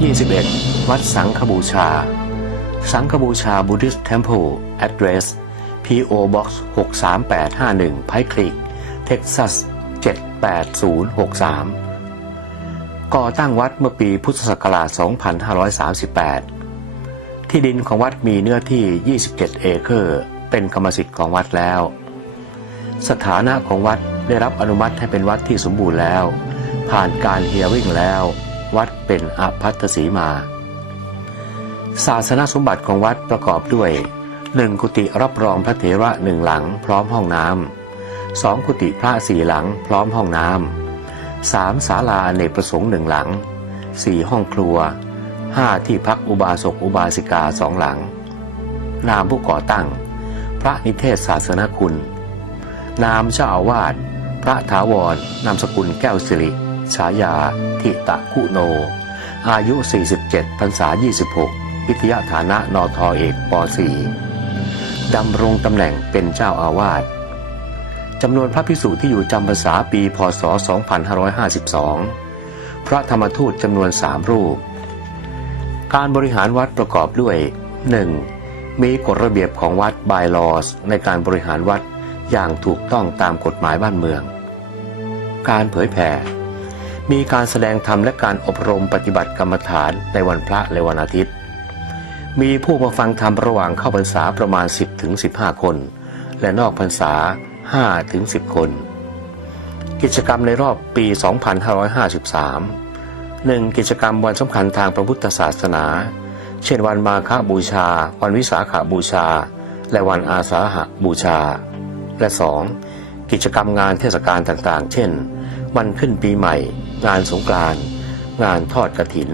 21 วัดสังฆบูชา สังฆบูชา Buddhist Temple Address PO Box 63851 Pike Creek Texas 78063 ก่อตั้งวัดเมื่อปีพุทธศักราช 2538 ที่ดินของวัดมีเนื้อที่ 27 เอเคอร์ เป็นกรรมสิทธิ์ของวัดแล้ว สถานะของวัดได้รับอนุมัติให้เป็นวัดที่สมบูรณ์แล้ว ผ่านการเฮียริ่งแล้ว วัดเป็นอภัตสีมา ศาสนสมบัติของวัดประกอบด้วยหนึ่งกุฏิรับรองพระเถระหนึ่งหลังพร้อมห้องน้ำสองกุฏิพระสี่หลังพร้อมห้องน้ำสามศาลาอเนกประสงค์หนึ่งหลังสี่ห้องครัวห้าที่พักอุบาสกอุบาสิกาสองหลัง นามผู้ก่อตั้ง พระนิเทศศาสนคุณ นามเจ้าอาวาสพระถาวรนามสกุลแก้วสิริ ฉายาทิตะคุโน อายุ 47พรรษา 26 วิทยาฐานะนอทอเอกป .4 ดำรงตำแหน่งเป็นเจ้าอาวาสจำนวนพระภิกษุที่อยู่จำพรรษาปีพศ 2552 พระธรรมทูตจำนวนสามรูป การบริหารวัดประกอบด้วย 1. มีกฎระเบียบของวัดบายลอสในการบริหารวัดอย่างถูกต้องตามกฎหมายบ้านเมือง การเผยแผ่ มีการแสดงธรรมและการอบรมปฏิบัติกรรมฐานในวันพระและวันอาทิตย์ มีผู้มาฟังธรรมระหว่างเข้าพรรษาประมาณ 10ถึง15 คน และนอกพรรษา5ถึง10 คน กิจกรรมในรอบปี 2553 1. กิจกรรมวันสำคัญทางพระพุทธศาสนา เช่นวันมาฆบูชา วันวิสาขาบูชา และวันอาสาหบูชา และ 2. กิจกรรมงานเทศกาลต่างๆ เช่น วันขึ้นปีใหม่ งานสงกรานต์งานทอดกระถิน